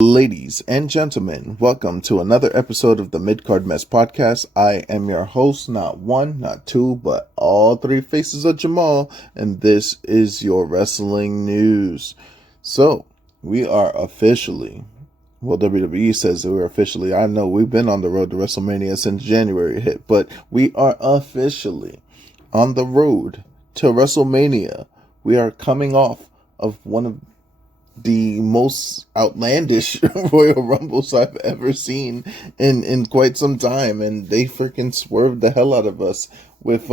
Ladies and gentlemen, welcome to another episode of the Midcard Mess Podcast. I am your host, not one, not two, but all three faces of Jamal, and this is your wrestling news. So, we are officially, WWE says that we're officially, I know we've been on the road to WrestleMania since January hit, but we are officially on the road to WrestleMania. We are coming off of one of the most outlandish Royal Rumbles I've ever seen in quite some time, and they freaking swerved the hell out of us with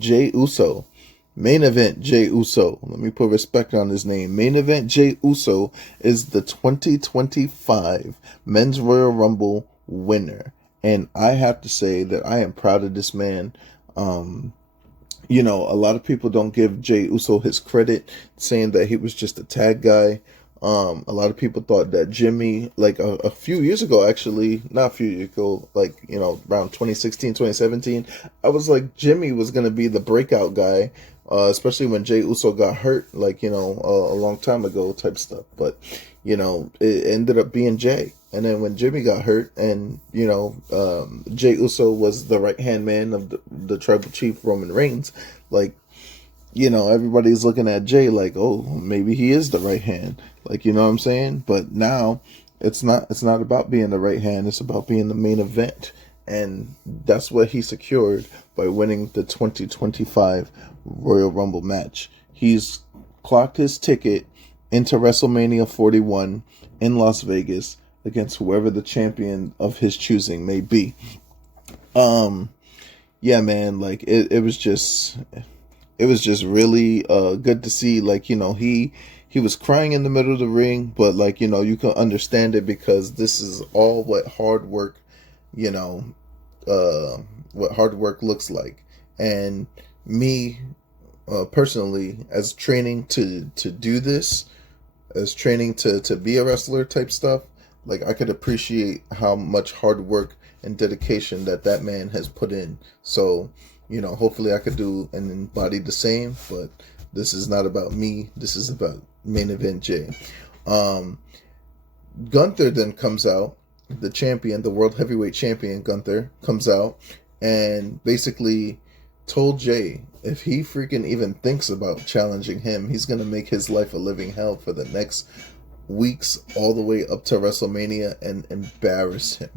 Jey Uso. Main event Jey Uso. Let me put respect on his name. Main event Jey Uso is the 2025 Men's Royal Rumble winner, and I have to say that I am proud of this man. A lot of people don't give Jey Uso his credit, saying that he was just a tag guy. A lot of people thought that Jimmy, like a few years ago, actually, not a few years ago, around 2016, 2017, I was like, Jimmy was going to be the breakout guy, especially when Jey Uso got hurt, a long time ago type stuff. But, it ended up being Jey. And then when Jimmy got hurt and, Jey Uso was the right-hand man of the tribal chief Roman Reigns, everybody's looking at Jey like, oh, maybe he is the right hand. What I'm saying? But now it's not about being the right hand. It's about being the main event. And that's what he secured by winning the 2025 Royal Rumble match. He's clocked his ticket into WrestleMania 41 in Las Vegas against whoever the champion of his choosing may be. Yeah, man, it was just really good to see. He was crying in the middle of the ring, but you can understand it because this is all what hard work looks like. And me personally, as training to do this, as training to be a wrestler type stuff, I could appreciate how much hard work and dedication that man has put in. So, hopefully I could do and embody the same, but this is not about me. This is about main event Jey. Gunther then comes out, the champion, the world heavyweight champion Gunther comes out and basically told Jey if he freaking even thinks about challenging him, he's going to make his life a living hell for the next weeks all the way up to WrestleMania and embarrass him.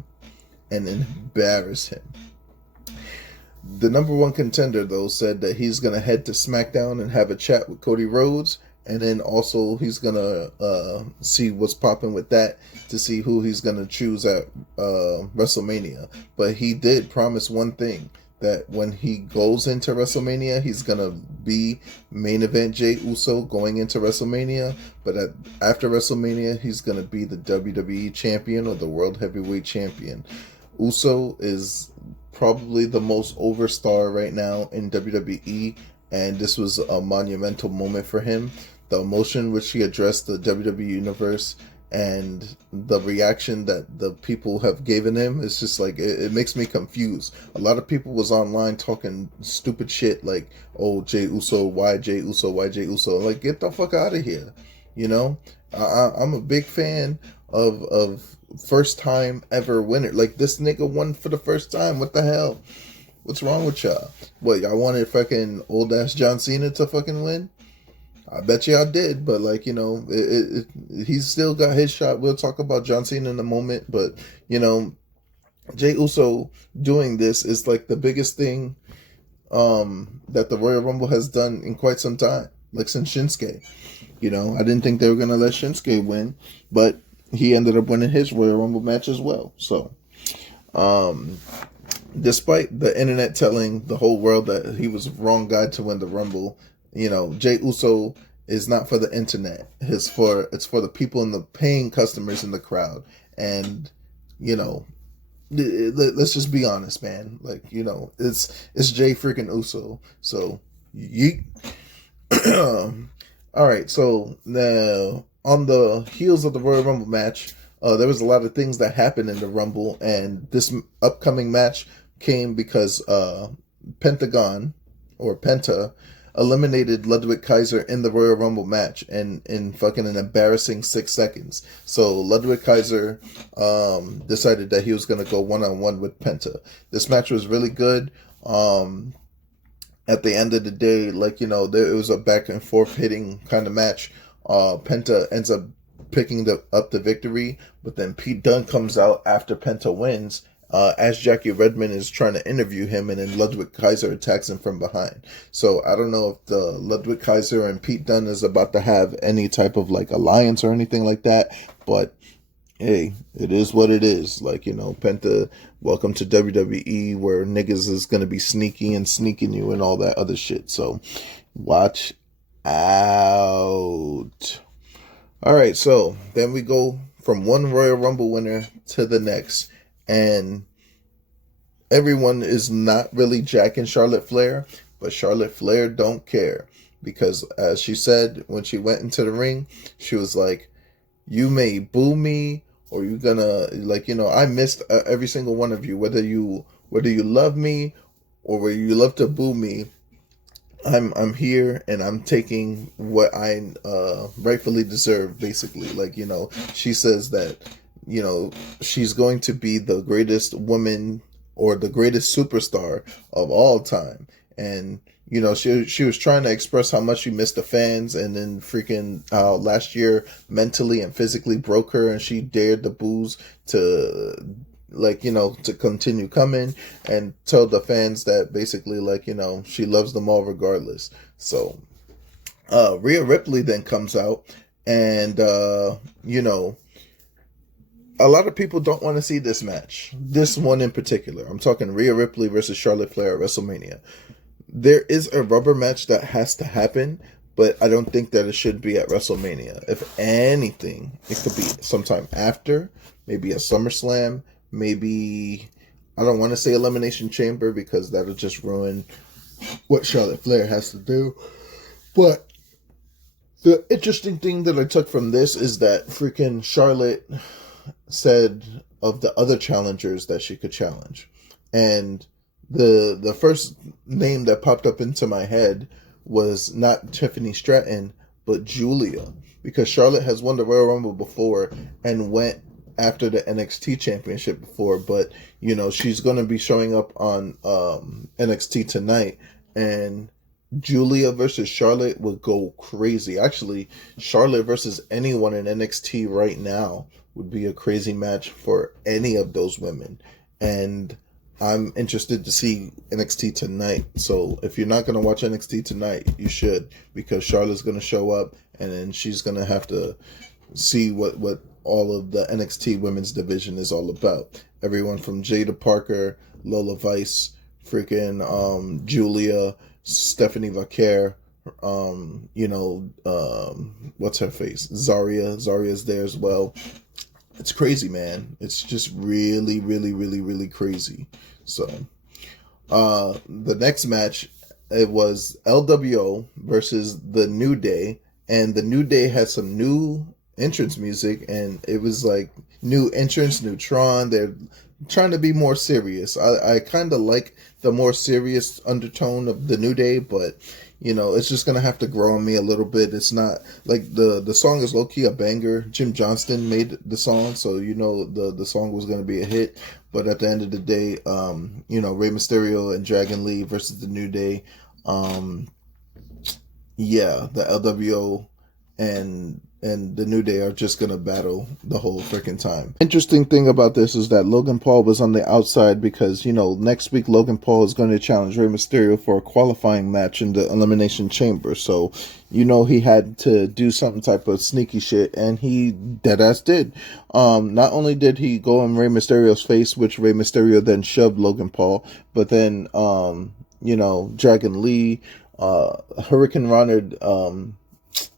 The number one contender, though, said that he's going to head to SmackDown and have a chat with Cody Rhodes, and then also he's going to see what's popping with that to see who he's going to choose at WrestleMania. But he did promise one thing, that when he goes into WrestleMania, he's going to be main event Jey Uso going into WrestleMania. But after WrestleMania, he's going to be the WWE champion or the World Heavyweight champion. Uso is probably the most over star right now in WWE, and this was a monumental moment for him. The emotion which he addressed the WWE Universe and the reaction that the people have given him is just it makes me confused. A lot of people was online talking stupid shit like, oh, Jey Uso, why Jey Uso, why Jey Uso? Get the fuck out of here. I'm a big fan of first time ever winner. This nigga won for the first time. What the hell? What's wrong with y'all? What, y'all wanted fucking old ass John Cena to fucking win? I bet you I did, but he's still got his shot. We'll talk about John Cena in a moment, but Jey Uso doing this is the biggest thing that the Royal Rumble has done in quite some time, since Shinsuke. I didn't think they were gonna let Shinsuke win, but he ended up winning his Royal Rumble match as well. So, despite the internet telling the whole world that he was the wrong guy to win the Rumble, Jey Uso is not for the internet. It's for the people and the paying customers in the crowd. And, let's just be honest, man. It's Jey freaking Uso. So, yeet. All right. So now on the heels of the Royal Rumble match, there was a lot of things that happened in the Rumble, and this upcoming match came because Pentagon or Penta eliminated Ludwig Kaiser in the Royal Rumble match, and in fucking an embarrassing 6 seconds. So Ludwig Kaiser decided that he was going to go one-on-one with Penta. This match was really good. At the end of the day, like, you know, it was a back and forth hitting kind of match. Penta ends up picking up the victory, but then Pete Dunne comes out after Penta wins, as Jackie Redmond is trying to interview him, and then Ludwig Kaiser attacks him from behind. So I don't know if the Ludwig Kaiser and Pete Dunne is about to have any type of like alliance or anything like that, but hey, it is what it is. Like, you know, Penta, welcome to WWE, where niggas is going to be sneaky and sneaking you and all that other shit. So watch out. All right, so then we go from one Royal Rumble winner to the next, and everyone is not really jacking Charlotte Flair, but Charlotte Flair don't care, because as she said when she went into the ring, she was like, you may boo me, or you gonna, like, you know, I missed every single one of you, whether you love me or whether you love to boo me. I'm here, and I'm taking what I rightfully deserve, basically. Like, you know, she says that, you know, she's going to be the greatest woman or the greatest superstar of all time. And, you know, she was trying to express how much she missed the fans, and then freaking last year mentally and physically broke her, and she dared the boos to, like, you know, to continue coming, and tell the fans that basically, like, you know, she loves them all regardless. So Rhea Ripley then comes out, and you know, a lot of people don't want to see this match, this one in particular. I'm talking Rhea Ripley versus Charlotte Flair at WrestleMania. There is a rubber match that has to happen, but I don't think that it should be at WrestleMania. If anything, it could be sometime after, maybe a SummerSlam, maybe, I don't want to say Elimination Chamber, because that'll just ruin what Charlotte Flair has to do. But the interesting thing that I took from this is that freaking Charlotte said of the other challengers that she could challenge. And the first name that popped up into my head was not Tiffany Stratton, but Julia, because Charlotte has won the Royal Rumble before and went after the NXT championship before, but, you know, she's going to be showing up on NXT tonight, and Julia versus Charlotte would go crazy. Actually, Charlotte versus anyone in NXT right now would be a crazy match for any of those women. And I'm interested to see NXT tonight. So if you're not going to watch NXT tonight, you should, because Charlotte's going to show up, and then she's going to have to see what all of the NXT women's division is all about. Everyone from Jada Parker, Lola Vice, freaking Julia, Stephanie Vaquer, you know, what's her face? Zaria's there as well. It's crazy, man. It's just really, really, really, really crazy. So, the next match, it was LWO versus the New Day, and the New Day had some new entrance music, and it was like new entrance, new Tron. They're trying to be more serious. I kind of like the more serious undertone of the New Day, but, you know, it's just going to have to grow on me a little bit. It's not like the song is low-key a banger. Jim Johnston made the song, so, you know, the song was going to be a hit. But at the end of the day, you know, Rey Mysterio and Dragon Lee versus the New Day. Yeah, the LWO and the New Day are just going to battle the whole freaking time. Interesting thing about this is that Logan Paul was on the outside because, you know, next week Logan Paul is going to challenge Rey Mysterio for a qualifying match in the Elimination Chamber. So, you know, he had to do some type of sneaky shit, and he deadass did. Not only did he go in Rey Mysterio's face, which Rey Mysterio then shoved Logan Paul, but then, you know, Dragon Lee, Hurricane Ronald,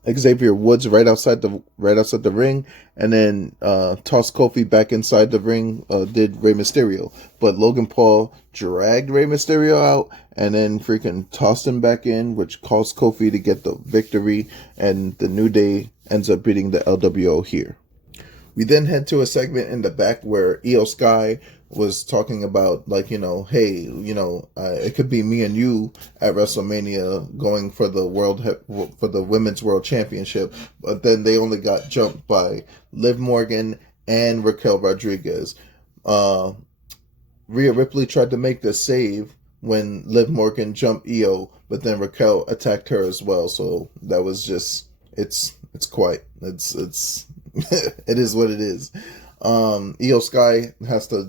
Xavier Woods right outside the ring, and then tossed Kofi back inside the ring, did Rey Mysterio. But Logan Paul dragged Rey Mysterio out and then freaking tossed him back in, which caused Kofi to get the victory, and the New Day ends up beating the LWO here. We then head to a segment in the back where Io Sky was talking about, like, hey, it could be me and you at WrestleMania going for the women's world championship, but then they only got jumped by Liv Morgan and Raquel Rodriguez. Rhea Ripley tried to make the save when Liv Morgan jumped Io, but then Raquel attacked her as well. So that was just it's it is what it is. Io Sky has to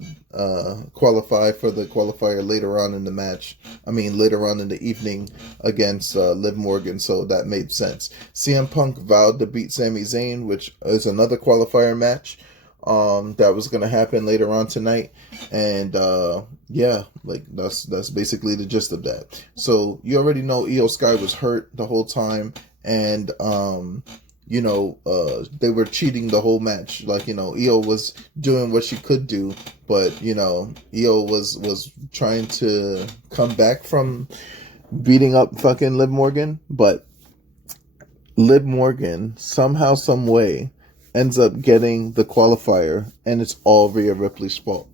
qualify for the qualifier later on in the match. Later on in the evening against Liv Morgan, so that made sense. CM Punk vowed to beat Sami Zayn, which is another qualifier match that was going to happen later on tonight. And that's basically the gist of that. So you already know Io Sky was hurt the whole time, and they were cheating the whole match. Like, Io was doing what she could do, but, Io was trying to come back from beating up fucking Liv Morgan, but Liv Morgan, somehow, some way, ends up getting the qualifier, and it's all Rhea Ripley's fault.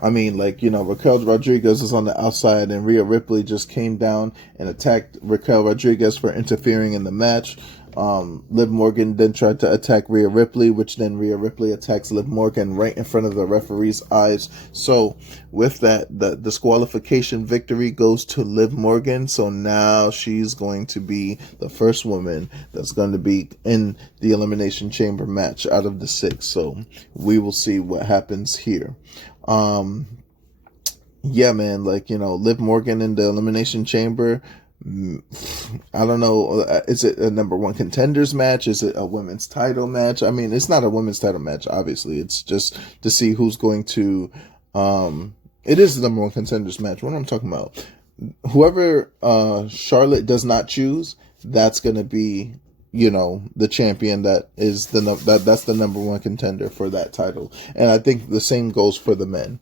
Raquel Rodriguez is on the outside, and Rhea Ripley just came down and attacked Raquel Rodriguez for interfering in the match. Liv Morgan then tried to attack Rhea Ripley, which then Rhea Ripley attacks Liv Morgan right in front of the referee's eyes. So with that, the disqualification victory goes to Liv Morgan. So now she's going to be the first woman that's going to be in the Elimination Chamber match out of the 6. So we will see what happens here. Liv Morgan in the Elimination Chamber. I don't know. Is it a number one contenders match? Is it a women's title match? It's not a women's title match, obviously. It's just to see who's going to. It is the number one contenders match. What am I talking about? Whoever Charlotte does not choose, that's going to be, the champion that is that's the number one contender for that title. And I think the same goes for the men.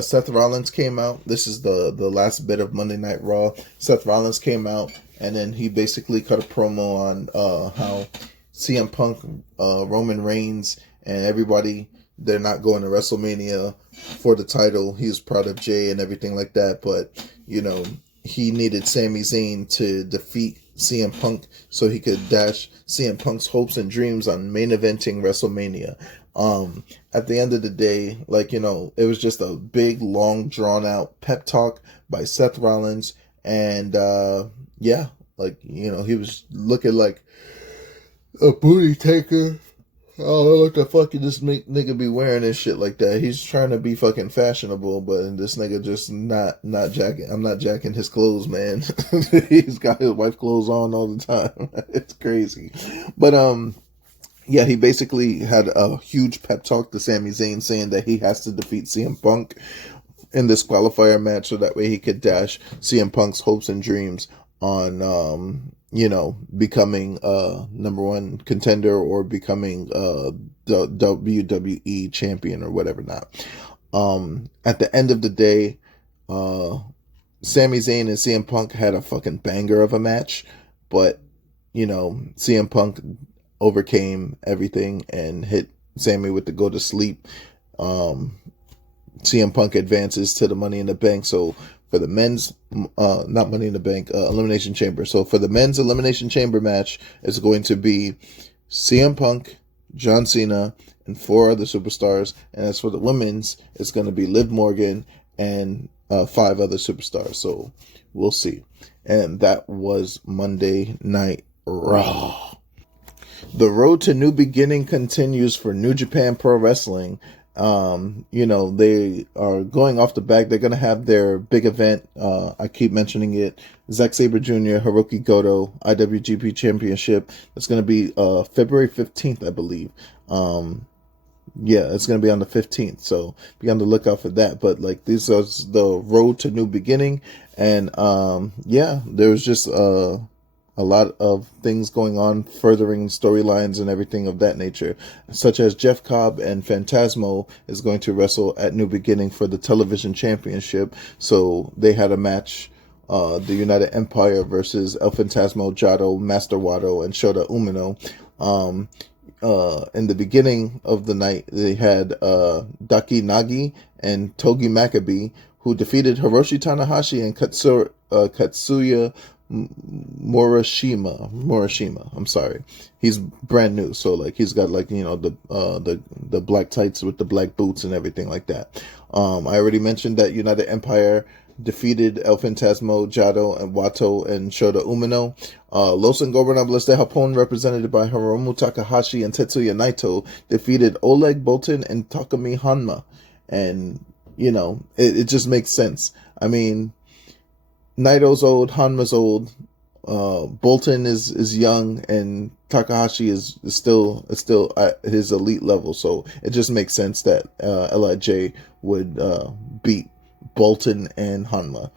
Seth Rollins came out. This is the last bit of Monday Night Raw. Seth Rollins came out, and then he basically cut a promo on how CM Punk, Roman Reigns, and everybody, they're not going to WrestleMania for the title. He's proud of Jay and everything like that, but, he needed Sami Zayn to defeat CM Punk so he could dash CM Punk's hopes and dreams on main eventing WrestleMania. At the end of the day, it was just a big, long, drawn out pep talk by Seth Rollins. And, he was looking like a booty taker. Oh, what the fuck did this nigga be wearing and shit like that? He's trying to be fucking fashionable, but this nigga just not jacking. I'm not jacking his clothes, man. He's got his wife clothes on all the time. It's crazy. But, he basically had a huge pep talk to Sami Zayn, saying that he has to defeat CM Punk in this qualifier match so that way he could dash CM Punk's hopes and dreams on, becoming number one contender or becoming the WWE champion or whatever not. At the end of the day, Sami Zayn and CM Punk had a fucking banger of a match, but, CM Punk overcame everything and hit Sammy with the go to sleep. CM Punk advances to the Money in the Bank. So for the men's, not Money in the Bank, Elimination Chamber. So for the men's Elimination Chamber match, it's going to be CM Punk, John Cena, and 4 other superstars. And as for the women's, it's going to be Liv Morgan and 5 other superstars. So we'll see. And that was Monday Night Raw. The road to new beginning continues for New Japan Pro Wrestling. They are going off the back. They're going to have their big event. I keep mentioning it. Zack Sabre Jr., Hiroki Goto, IWGP Championship. It's going to be February 15th, I believe. It's going to be on the 15th. So be on the lookout for that. But these are the road to new beginning. And there's just a lot of things going on, furthering storylines and everything of that nature, such as Jeff Cobb and Phantasmo is going to wrestle at New Beginning for the television championship. So they had a match, the United Empire versus El Phantasmo, Jado, Master Wato, and Shota Umino. in the beginning of the night, they had Daki Nagi and Togi Makabe, who defeated Hiroshi Tanahashi and Katsuya Morishima. I'm sorry, he's brand new, so like he's got like the black tights with the black boots and everything like that. I already mentioned that United Empire defeated El Fantasmo, Jado, and Wato and Shota Umino. Los Ingobernables de Japón, represented by Hiromu Takahashi and Tetsuya Naito, defeated Oleg Boltin and Takumi Hanma. And, it just makes sense. I mean, Naito's old, Hanma's old, Boltin is young, and Takahashi is still at his elite level. So it just makes sense that LIJ would beat Boltin and Hanma.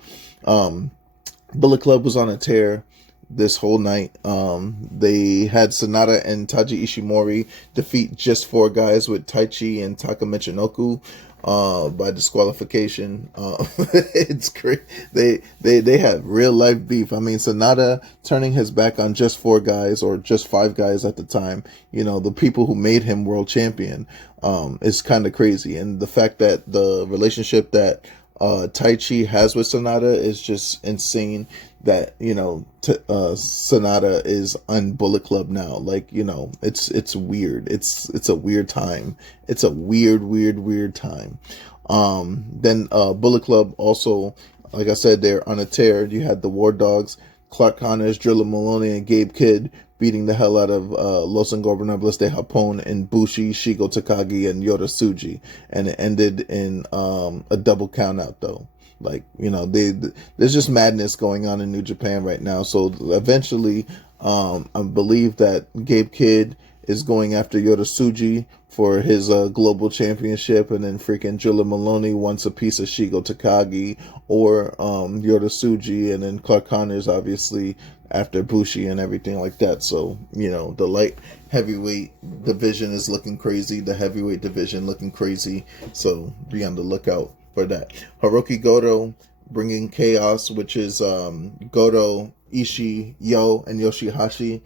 Bullet Club was on a tear this whole night. They had Sonata and Taji Ishimori defeat just 4 guys with Taichi and Taka Michinoku by disqualification. It's great. They have real life beef. I mean, Sonata turning his back on just 4 guys, or just 5 guys at the time, the people who made him world champion, is kind of crazy. And the fact that the relationship that Taichi has with Sonata is just insane, that Sonata is on Bullet Club now. Like, it's weird. It's a weird time. It's a weird time. Then Bullet Club also, like I said, they're on a tear. You had the War Dogs, Clark Connors, Drilla Maloney, and Gabe Kidd beating the hell out of Los Ingobernables de Japón and Bushi, Shigo Takagi, and Yota Tsuji. And it ended in a double count out, though. Like, there's just madness going on in New Japan right now. So eventually, I believe that Gabe Kidd is going after Yota Tsuji for his global championship, and then freaking Drilla Maloney wants a piece of Shigo Takagi or Yota Tsuji, and then Clark Connors obviously after Bushi and everything like that. So, the light heavyweight division is looking crazy. The heavyweight division looking crazy. So be on the lookout for that. Hiroki Goto bringing chaos, which is Goto, Ishii, Yo, and Yoshihashi.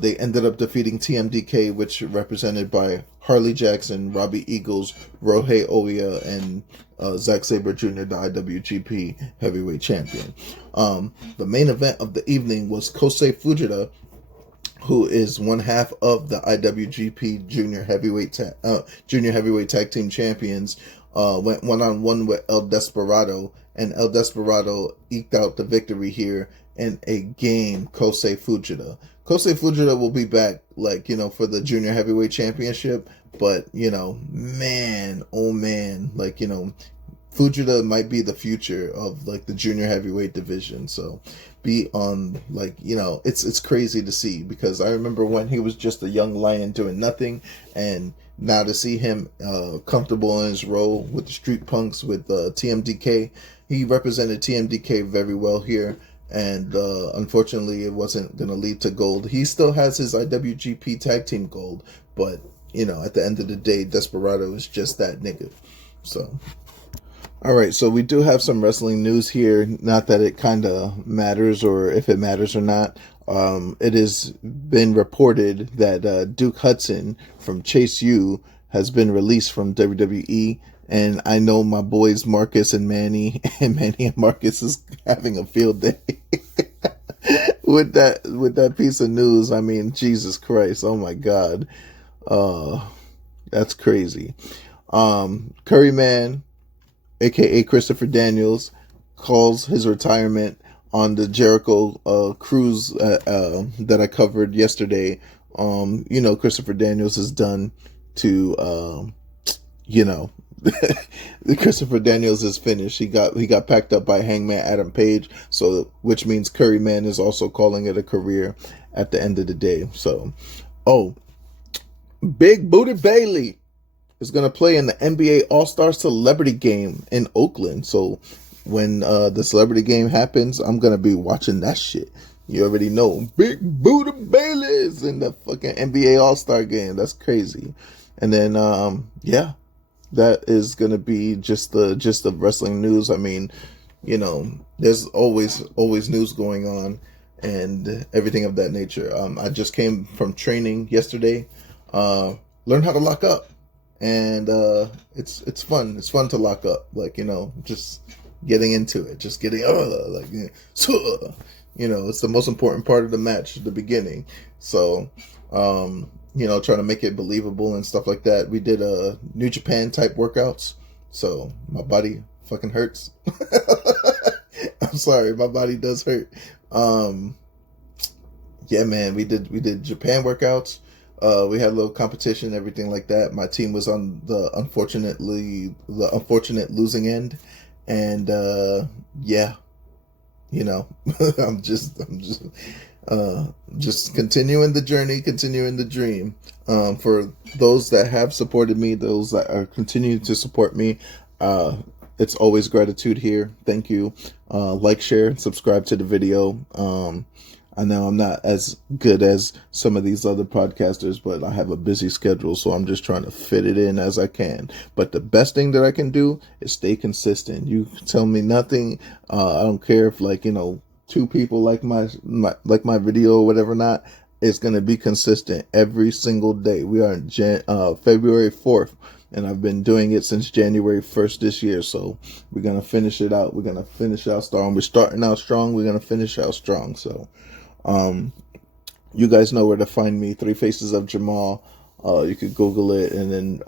They ended up defeating TMDK, which represented by Harley Jackson, Robbie Eagles, Rohei Oya, and Zack Sabre Jr., the IWGP heavyweight champion. The main event of the evening was Kosei Fujita, who is one half of the IWGP Junior Heavyweight Tag Team Champions. Went 1-on-1 with El Desperado, and El Desperado eked out the victory here in a game. Kosei Fujita will be back, for the Junior Heavyweight Championship, but, man, oh man, Fujita might be the future of, the Junior Heavyweight division. So be on, it's crazy to see, because I remember when he was just a young lion doing nothing, and now to see him comfortable in his role with the Street Punks, with TMDK. He represented TMDK very well here, and unfortunately it wasn't going to lead to gold. He still has his IWGP Tag Team gold, but, at the end of the day, Desperado is just that nigga. So, alright, so we do have some wrestling news here. Not that it kind of matters, or if it matters or not. It has been reported that Duke Hudson from Chase U has been released from WWE, and I know my boys Marcus and Manny, and Marcus is having a field day with that piece of news. I mean, Jesus Christ, oh my God, that's crazy. Curryman, aka Christopher Daniels, calls his retirement on the Jericho cruise that I covered yesterday. Christopher Daniels is done to, Christopher Daniels is finished. He got packed up by Hangman Adam Page, so which means Curryman is also calling it a career at the end of the day. So, Big Booty Bailey is going to play in the NBA All-Star Celebrity Game in Oakland. So when the celebrity game happens, I'm going to be watching that shit. You already know. Big Booty Bailey's in the fucking NBA All-Star Game. That's crazy. And then, that is going to be just the wrestling news. I mean, there's always news going on and everything of that nature. I just came from training yesterday. learn how to lock up. And it's fun. It's fun to lock up. Like, just getting into it, just getting it's the most important part of the match, the beginning. So trying to make it believable and stuff like that. We did New Japan type workouts, so my body fucking hurts. I'm sorry, my body does hurt. Yeah, man, we did Japan workouts. We had a little competition, everything like that. My team was on the unfortunate losing end, and I'm just continuing the journey, continuing the dream. For those that have supported me, those that are continuing to support me, it's always gratitude here. Thank you. Like, share, and subscribe to the video. I know I'm not as good as some of these other podcasters, but I have a busy schedule, so I'm just trying to fit it in as I can. But the best thing that I can do is stay consistent. You tell me nothing. I don't care if 2 people like my video or whatever not. It's going to be consistent every single day. We are in February 4th. And I've been doing it since January 1st this year. So we're going to finish it out. We're going to finish out strong. We're starting out strong. We're going to finish out strong. So you guys know where to find me. 3 Faces of Jamal. You could Google it. And then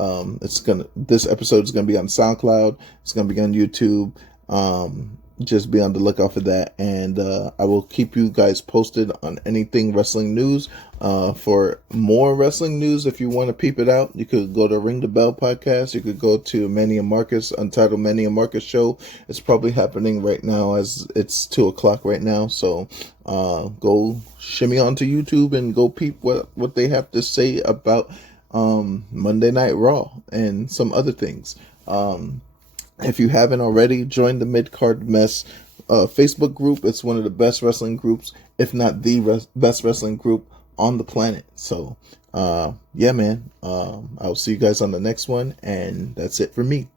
this episode is going to be on SoundCloud. It's going to be on YouTube. Just be on the lookout for that, and I will keep you guys posted on anything wrestling news. For more wrestling news, if you want to peep it out, you could go to Ring the Bell podcast. You could go to Manny and Marcus, Untitled Manny and Marcus show. It's probably happening right now as it's 2:00 right now. So go shimmy onto YouTube and go peep what they have to say about Monday Night Raw and some other things. If you haven't already, join the Mid-Card Mess Facebook group. It's one of the best wrestling groups, if not the best wrestling group on the planet. So, yeah, man. I'll see you guys on the next one, and that's it for me.